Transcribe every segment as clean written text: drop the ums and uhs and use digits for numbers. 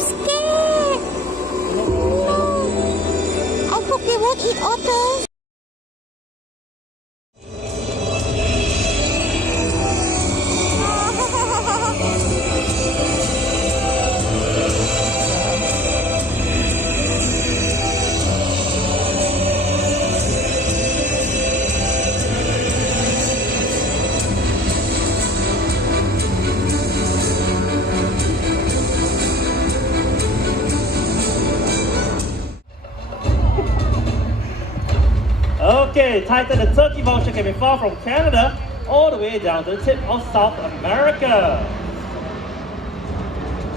scared. No. I hope they won't eat otters. Okay, Titan the turkey vulture can be found from Canada all the way down to the tip of South America.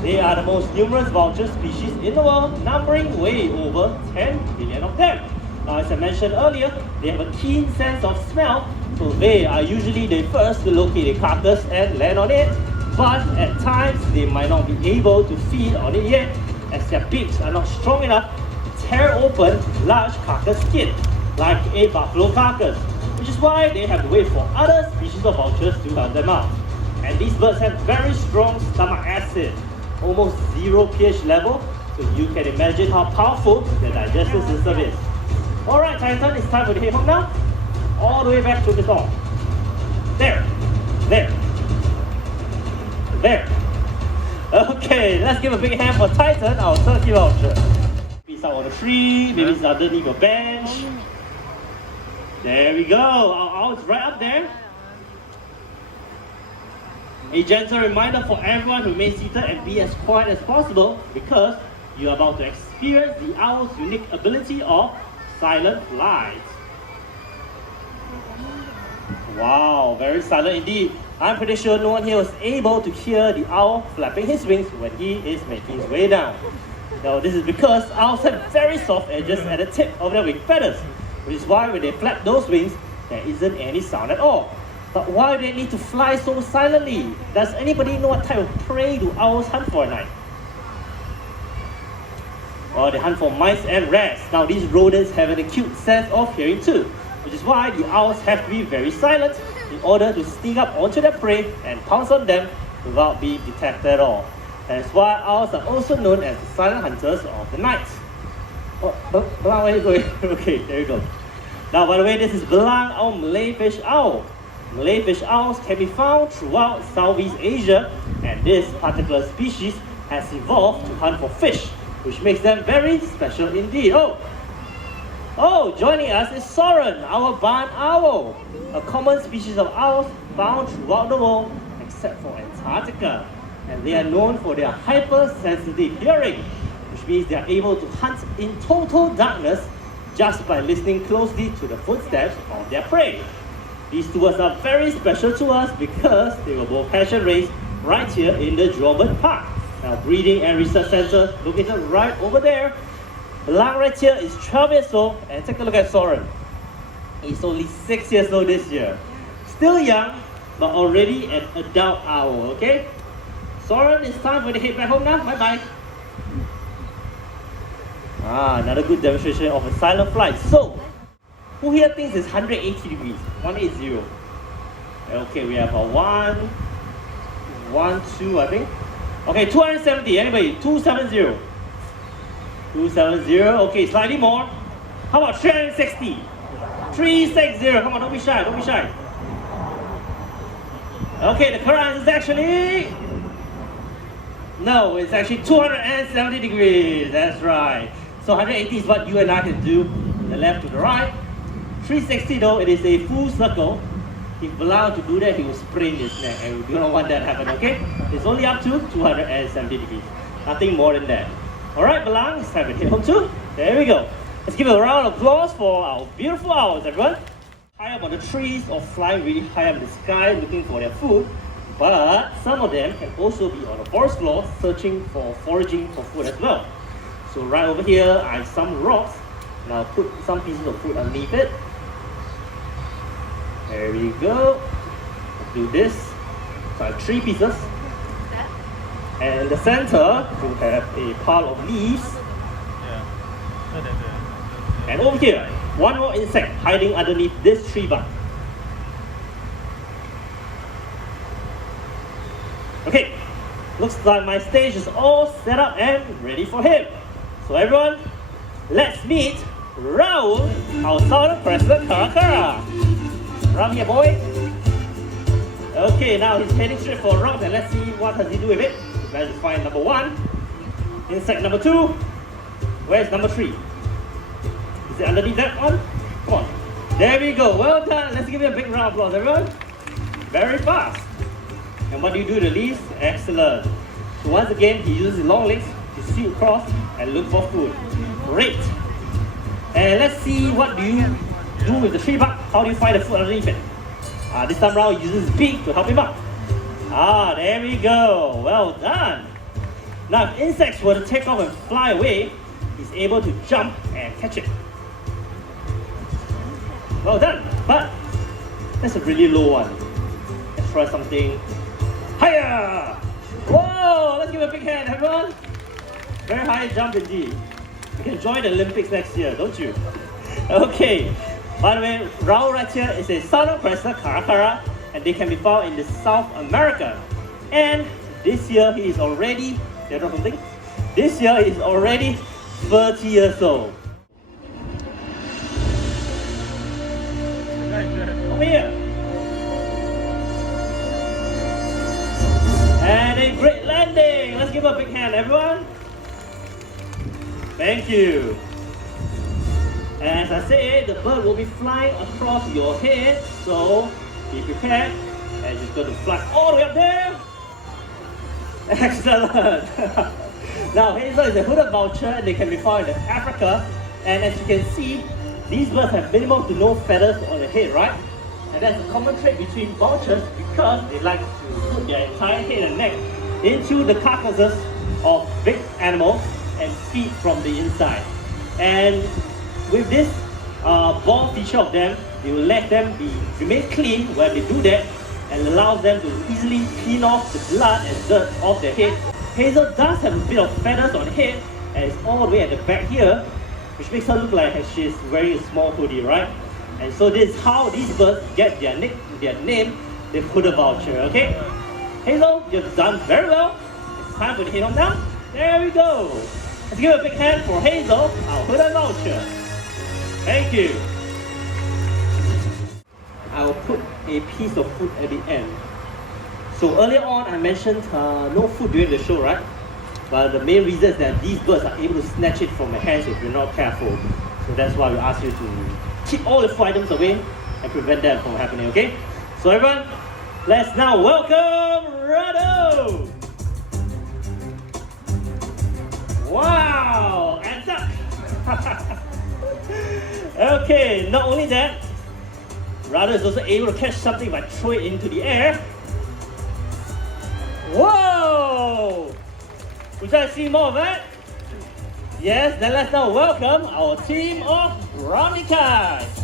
They are the most numerous vulture species in the world, numbering way over 10 billion of them. Now, as I mentioned earlier, they have a keen sense of smell, so they are usually the first to locate a carcass and land on it. But at times, they might not be able to feed on it yet, as their beaks are not strong enough to tear open large carcass skin, like a buffalo carcass, which is why they have to wait for other species of vultures to help them out. And these birds have very strong stomach acid, almost 0 pH level, so you can imagine how powerful their digestive system is. Alright Titan, it's time for the head home now. All the way back to the top. There, there, there. Okay, let's give a big hand for Titan, our turkey vulture. Maybe it's out on a tree, maybe it's underneath a bench. There we go, our owl is right up there. A gentle reminder for everyone to remain seated and be as quiet as possible because you're about to experience the owl's unique ability of silent flight. Wow, very silent indeed. I'm pretty sure no one here was able to hear the owl flapping his wings when he is making his way down. Now this is because owls have very soft edges at the tip of their wing feathers, which is why when they flap those wings, there isn't any sound at all. But why do they need to fly so silently? Does anybody know what type of prey do owls hunt for at night? Well, they hunt for mice and rats. Now these rodents have an acute sense of hearing too, which is why the owls have to be very silent in order to sneak up onto their prey and pounce on them without being detected at all. That's why owls are also known as the silent hunters of the night. Oh, where are you going? Okay, there you go. Now, by the way, this is Belang, our Malay fish owl. Malay fish owls can be found throughout Southeast Asia, and this particular species has evolved to hunt for fish, which makes them very special indeed. Oh, joining us is Soren, our barn owl, a common species of owls found throughout the world except for Antarctica. And they are known for their hypersensitive hearing, which means they are able to hunt in total darkness just by listening closely to the footsteps of their prey. These two birds are very special to us because they were both hatched raised right here in the Jurong Bird Park, our breeding and research center located right over there. Belang right here is 12 years old, and take a look at Soren. He's only 6 years old this year. Still young, but already an adult owl, okay? Soren, it's time for you to head back home now. Bye-bye. Another good demonstration of a silent flight. So, who here thinks it's 180 degrees? 180. Okay, we have a 1, 2, I think. Okay, 270. Anybody? 270. 270. Okay, slightly more. How about 360? 360. Come on, don't be shy. Don't be shy. Okay, the correct answer is actually... No, it's actually 270 degrees. That's right. So 180 is what you and I can do from the left to the right. 360 though, it is a full circle. If allowed to do that, he will sprain his neck, and we do not want that to happen, okay? It's only up to 270 degrees. Nothing more than that. Alright, Belang, it's time to head home too. There we go. Let's give a round of applause for our beautiful owls, everyone. High up on the trees or flying really high up in the sky looking for their food. But some of them can also be on the forest floor searching for foraging for food as well. So right over here, I have some rocks, and I'll put some pieces of food underneath it. There we go. Let's do this. So I have 3 pieces. And in the center, we have a pile of leaves. And over here, one more insect hiding underneath this tree bark. Okay, looks like my stage is all set up and ready for him. So everyone, let's meet Raul, our southern president Caracara. Round here, boy. Okay, now he's heading straight for a rock, and let's see what does he do with it. Let's find number 1. Insect number 2. Where's number 3? Is it underneath that one? Come on. There we go. Well done. Let's give it a big round of applause, everyone. Very fast. And what do you do to the leaves? Excellent. So once again, he uses his long legs to see across and look for food. Great. And let's see what do you do with the tree bark. How do you find the food underneath it? This time around, he uses his beak to help him up. There we go. Well done. Now, if insects were to take off and fly away, he's able to jump and catch it. Well done. But that's a really low one. Let's try something. Hiya! Whoa! Let's give a big hand, everyone. Very high jump indeed. You can join the Olympics next year, don't you? Okay. By the way, Raul right here is a southern crested Caracara, and they can be found in the South America. And this year he is already, did I know something? This year he is already 30 years old. Over here. And a great landing. Let's give a big hand, everyone. Thank you. And as I said, the bird will be flying across your head, so be prepared. And it's going to fly all the way up there. Excellent. Now, Hazel is a hooded vulture, and they can be found in Africa. And as you can see, these birds have minimal to no feathers on the head, right? And that's a common trait between vultures because they like to put their entire head and neck into the carcasses of big animals and feed from the inside. And with this ball feature of them, they will let them remain clean when they do that, and allows them to easily clean off the blood and dirt off their head. Hazel does have a bit of feathers on her head, and it's all the way at the back here, which makes her look like she's wearing a small hoodie, right? And so this is how these birds get their name, the Hooded Vulture, okay? Hazel, you've done very well. It's time for the head on down. There we go. Let's give a big hand for Hazel, our Hooded Vulture. Thank you. I will put a piece of food at the end. So earlier on, I mentioned no food during the show, right? But the main reason is that these birds are able to snatch it from your hands if you're not careful. So that's why we ask you to keep all the food items away and prevent that from happening, okay? So everyone, let's now welcome Rado! Wow! And up! Okay, not only that, Rado is also able to catch something by throwing it into the air. Whoa! Would you like to see more of that? Yes, then let's now welcome our team of Brahminy Kites.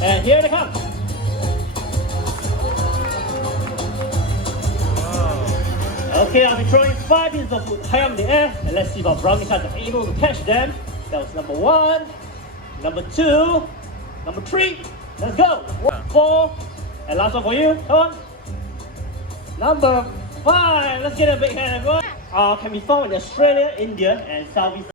And here they come. Okay, I'll be throwing 5 pieces of food high up in the air, and let's see if our Brahminy Kites are able to catch them. That was number 1, number 2, number 3. Let's go. 4, and last one for you. Come on. Number 5. Let's get a big hand, everyone. Can be found in Australia, India, and Southeast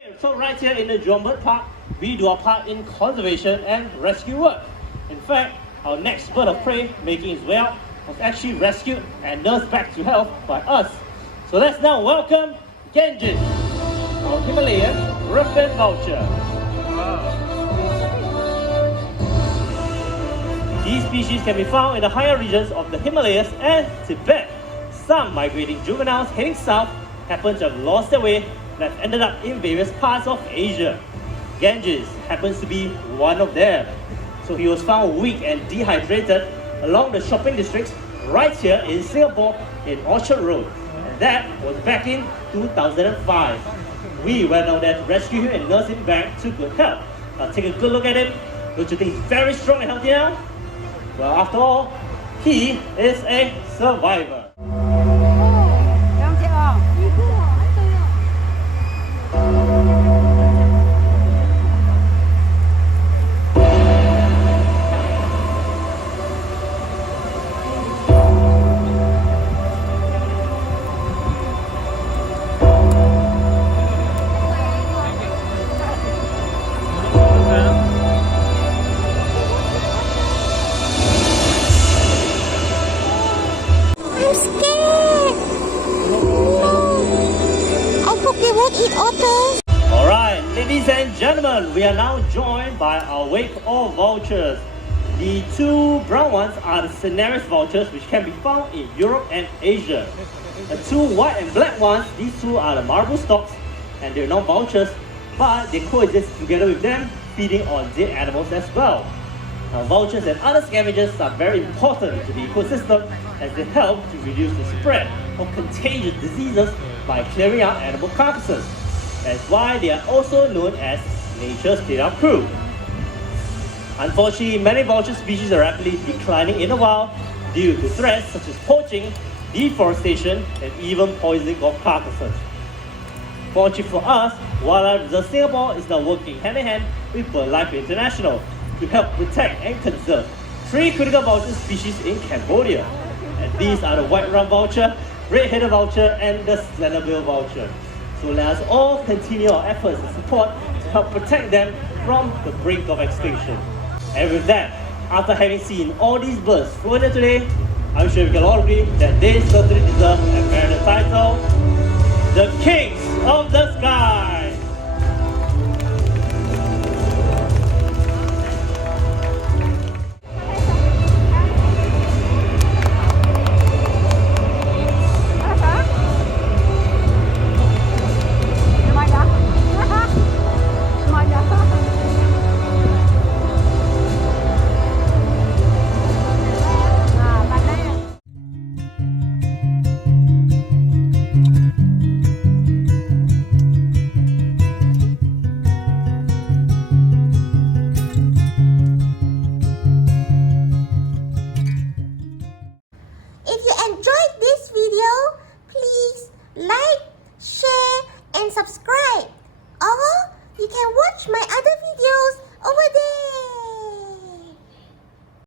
Asia. So right here in the Jurong Bird Park, we do our part in conservation and rescue work. In fact, our next bird of prey making his way out was actually rescued and nursed back to health by us. So let's now welcome Genghis, our Himalayan Hooded Vulture. These species can be found in the higher regions of the Himalayas and Tibet. Some migrating juveniles heading south happen to have lost their way and have ended up in various parts of Asia. Genghis happens to be one of them. So he was found weak and dehydrated along the shopping districts right here in Singapore in Orchard Road. And that was back in 2005. We went out there to rescue him and nurse him back to good health. Now take a good look at him. Don't you think he's very strong and healthy now? Well, after all, he is a survivor. and gentlemen, we are now joined by our wake of vultures. The two brown ones are the cinereous vultures, which can be found in Europe and Asia. The two white and black ones, these two are the marble storks, and they're not vultures, but they coexist together with them, feeding on dead animals as well. Now, vultures and other scavengers are very important to the ecosystem as they help to reduce the spread of contagious diseases by clearing out animal carcasses. That's why they are also known as nature's cleanup crew. Unfortunately, many vulture species are rapidly declining in the wild due to threats such as poaching, deforestation, and even poisoning of carcasses. Fortunately for us, Wildlife Reserve Singapore is now working hand in hand with BirdLife International to help protect and conserve 3 critical vulture species in Cambodia. And these are the white-rump vulture, red-headed vulture, and the slender-billed vulture. So let us all continue our efforts and support to help protect them from the brink of extinction. And with that, after having seen all these birds floating today, I'm sure we can all agree that they certainly deserve and bear the title, the Kings of the Sky. If you enjoyed this video, please like, share, and subscribe. Or you can watch my other videos over there.